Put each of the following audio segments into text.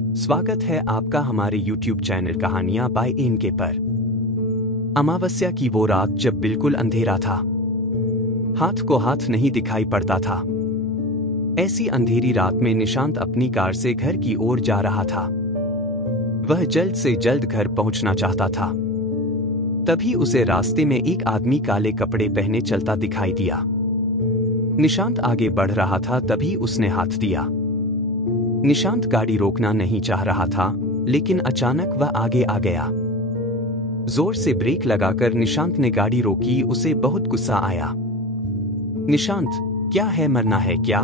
स्वागत है आपका हमारे YouTube चैनल कहानियां बाय एनके पर। अमावस्या की वो रात जब बिल्कुल अंधेरा था, हाथ को हाथ नहीं दिखाई पड़ता था। ऐसी अंधेरी रात में निशांत अपनी कार से घर की ओर जा रहा था। वह जल्द से जल्द घर पहुंचना चाहता था। तभी उसे रास्ते में एक आदमी काले कपड़े पहने चलता दिखाई दिया। निशांत आगे बढ़ रहा था, तभी उसने हाथ दिया। निशांत गाड़ी रोकना नहीं चाह रहा था, लेकिन अचानक वह आगे आ गया। जोर से ब्रेक लगाकर निशांत ने गाड़ी रोकी। उसे बहुत गुस्सा आया। निशांत, क्या है, मरना है क्या?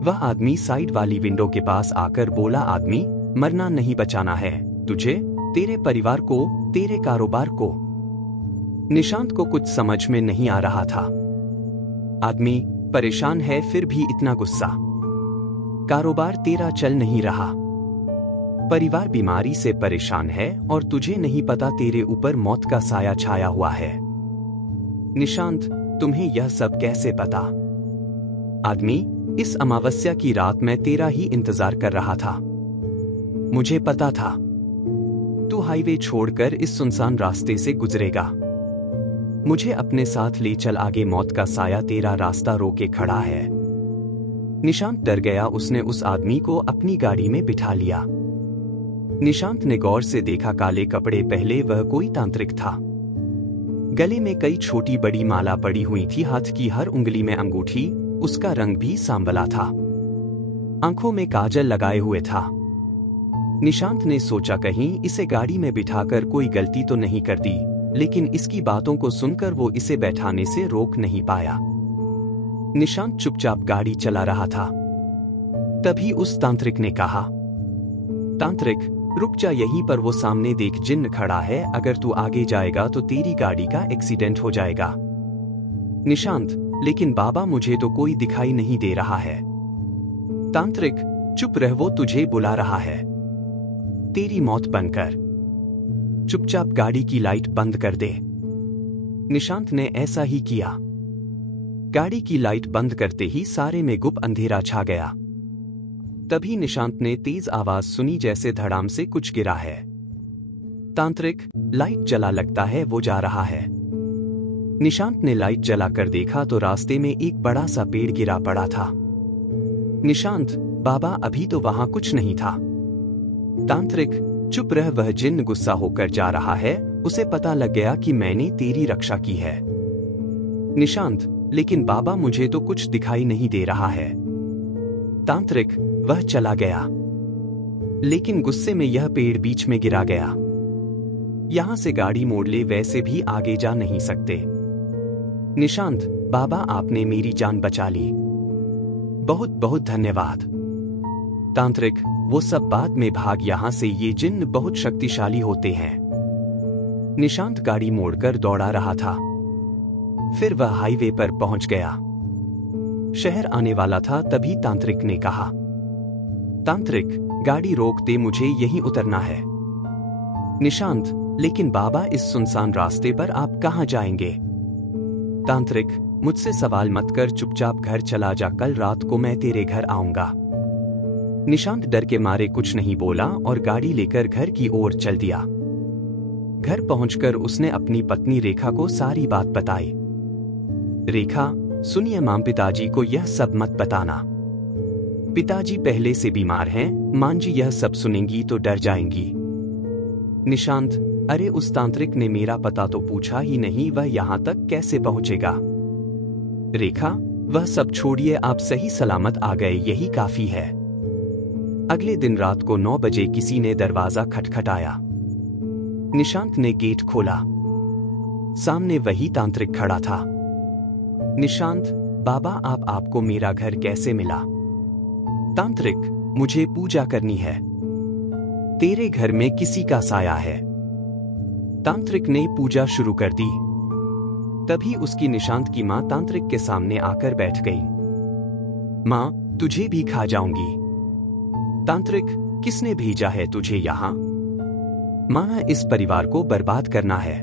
वह आदमी साइड वाली विंडो के पास आकर बोला, आदमी, मरना नहीं, बचाना है तुझे, तेरे परिवार को, तेरे कारोबार को। निशांत को कुछ समझ में नहीं आ रहा था। आदमी परेशान है, फिर भी इतना गुस्सा। कारोबार तेरा चल नहीं रहा, परिवार बीमारी से परेशान है और तुझे नहीं पता तेरे ऊपर मौत का साया छाया हुआ है। निशांत, तुम्हें यह सब कैसे पता? आदमी, इस अमावस्या की रात मैं तेरा ही इंतजार कर रहा था। मुझे पता था तू हाईवे छोड़कर इस सुनसान रास्ते से गुजरेगा। मुझे अपने साथ ले चल, आगे मौत का साया तेरा रास्ता रोके खड़ा है। निशांत डर गया। उसने उस आदमी को अपनी गाड़ी में बिठा लिया। निशांत ने गौर से देखा, काले कपड़े पहले वह कोई तांत्रिक था। गले में कई छोटी बड़ी माला पड़ी हुई थी, हाथ की हर उंगली में अंगूठी, उसका रंग भी सांवला था, आंखों में काजल लगाए हुए था। निशांत ने सोचा कहीं इसे गाड़ी में बिठाकर कोई गलती तो नहीं कर दी, लेकिन इसकी बातों को सुनकर वो इसे बैठाने से रोक नहीं पाया। निशांत चुपचाप गाड़ी चला रहा था। तभी उस तांत्रिक ने कहा, तांत्रिक, रुक जा यहीं पर, वो सामने देख, जिन्न खड़ा है। अगर तू आगे जाएगा तो तेरी गाड़ी का एक्सीडेंट हो जाएगा। निशांत, लेकिन बाबा मुझे तो कोई दिखाई नहीं दे रहा है। तांत्रिक, चुप रह, वो तुझे बुला रहा है, तेरी मौत बनकर। चुपचाप गाड़ी की लाइट बंद कर दे। निशांत ने ऐसा ही किया। गाड़ी की लाइट बंद करते ही सारे में गुप अंधेरा छा गया। तभी निशांत ने तेज आवाज सुनी, जैसे धड़ाम से कुछ गिरा है। तांत्रिक, लाइट जला, लगता है वो जा रहा है। निशांत ने लाइट जलाकर देखा तो रास्ते में एक बड़ा सा पेड़ गिरा पड़ा था। निशांत, बाबा, अभी तो वहां कुछ नहीं था। तांत्रिक, चुप रह, वह जिन्न गुस्सा होकर जा रहा है, उसे पता लग गया कि मैंने तेरी रक्षा की है। निशांत, लेकिन बाबा मुझे तो कुछ दिखाई नहीं दे रहा है। तांत्रिक, वह चला गया, लेकिन गुस्से में यह पेड़ बीच में गिरा गया। यहां से गाड़ी मोड़ ले, वैसे भी आगे जा नहीं सकते। निशांत, बाबा आपने मेरी जान बचा ली, बहुत बहुत धन्यवाद। तांत्रिक, वो सब बाद में, भाग यहां से, ये जिन्न बहुत शक्तिशाली होते हैं। निशांत गाड़ी मोड़कर दौड़ा रहा था। फिर वह हाईवे पर पहुंच गया। शहर आने वाला था, तभी तांत्रिक ने कहा, तांत्रिक, गाड़ी रोक दे, मुझे यहीं उतरना है। निशांत, लेकिन बाबा, इस सुनसान रास्ते पर आप कहां जाएंगे? तांत्रिक, मुझसे सवाल मत कर, चुपचाप घर चला जा, कल रात को मैं तेरे घर आऊंगा। निशांत डर के मारे कुछ नहीं बोला और गाड़ी लेकर घर की ओर चल दिया। घर पहुंचकर उसने अपनी पत्नी रेखा को सारी बात बताई। रेखा, सुनिए मां, पिताजी को यह सब मत बताना। पिताजी पहले से बीमार हैं, मां जी यह सब सुनेंगी तो डर जाएंगी। निशांत, अरे उस तांत्रिक ने मेरा पता तो पूछा ही नहीं, वह यहां तक कैसे पहुंचेगा? रेखा, वह सब छोड़िए, आप सही सलामत आ गए, यही काफी है। अगले दिन रात को 9 बजे किसी ने दरवाजा खटखटाया। निशांत ने गेट खोला। सामने वही तांत्रिक खड़ा था। निशांत, बाबा, आपको मेरा घर कैसे मिला? तांत्रिक, मुझे पूजा करनी है, तेरे घर में किसी का साया है। तांत्रिक ने पूजा शुरू कर दी। तभी उसकी निशांत की मां तांत्रिक के सामने आकर बैठ गई। मां, तुझे भी खा जाऊंगी। तांत्रिक, किसने भेजा है तुझे यहां? मां, इस परिवार को बर्बाद करना है।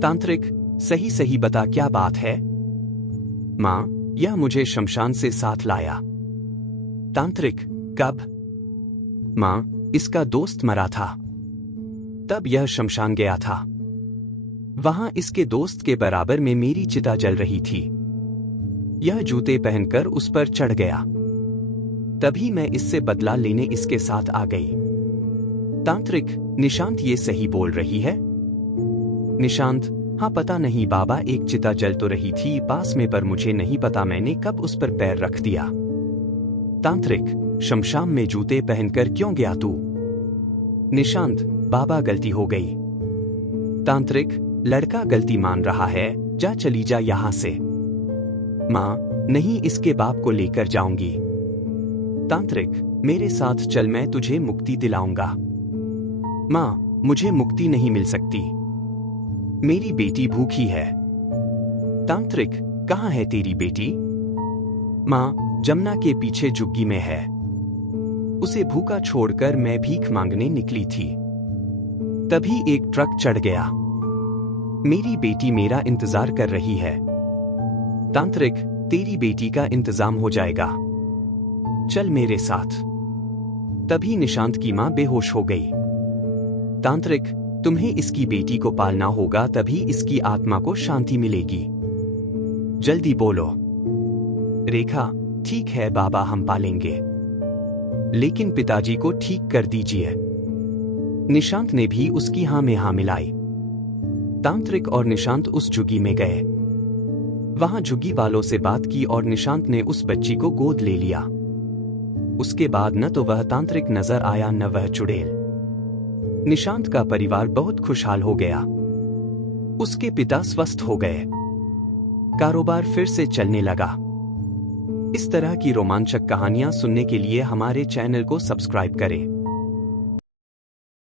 तांत्रिक, सही सही बता, क्या बात है? मां, यह मुझे शमशान से साथ लाया। तांत्रिक, कब? माँ, इसका दोस्त मरा था। तब यह शमशान गया था। वहां इसके दोस्त के बराबर में मेरी चिता जल रही थी। यह जूते पहनकर उस पर चढ़ गया। तभी मैं इससे बदला लेने इसके साथ आ गई। तांत्रिक, निशांत ये सही बोल रही है? निशांत, हाँ पता नहीं बाबा, एक चिता जल तो रही थी पास में, पर मुझे नहीं पता मैंने कब उस पर पैर रख दिया। तांत्रिक, शमशान में जूते पहनकर क्यों गया तू? निशांत, बाबा गलती हो गई। तांत्रिक, लड़का गलती मान रहा है, जा चली जा यहां से। माँ, नहीं, इसके बाप को लेकर जाऊंगी। तांत्रिक, मेरे साथ चल, मैं तुझे मुक्ति दिलाऊंगा। माँ, मुझे मुक्ति नहीं मिल सकती, मेरी बेटी भूखी है। तांत्रिक, कहाँ है तेरी बेटी? माँ, जमुना के पीछे झुग्गी में है। उसे भूखा छोड़कर मैं भीख मांगने निकली थी। तभी एक ट्रक चढ़ गया। मेरी बेटी मेरा इंतजार कर रही है। तांत्रिक, तेरी बेटी का इंतजाम हो जाएगा, चल मेरे साथ। तभी निशांत की मां बेहोश हो गई। तांत्रिक, तुम्हें इसकी बेटी को पालना होगा, तभी इसकी आत्मा को शांति मिलेगी। जल्दी बोलो। रेखा, ठीक है बाबा, हम पालेंगे, लेकिन पिताजी को ठीक कर दीजिए। निशांत ने भी उसकी हाँ में हाँ मिलाई। तांत्रिक और निशांत उस झुग्गी में गए। वहां झुग्गी वालों से बात की और निशांत ने उस बच्ची को गोद ले लिया। उसके बाद न तो वह तांत्रिक नजर आया न वह चुड़ैल। निशांत का परिवार बहुत खुशहाल हो गया। उसके पिता स्वस्थ हो गए। कारोबार फिर से चलने लगा। इस तरह की रोमांचक कहानियां सुनने के लिए हमारे चैनल को सब्सक्राइब करें।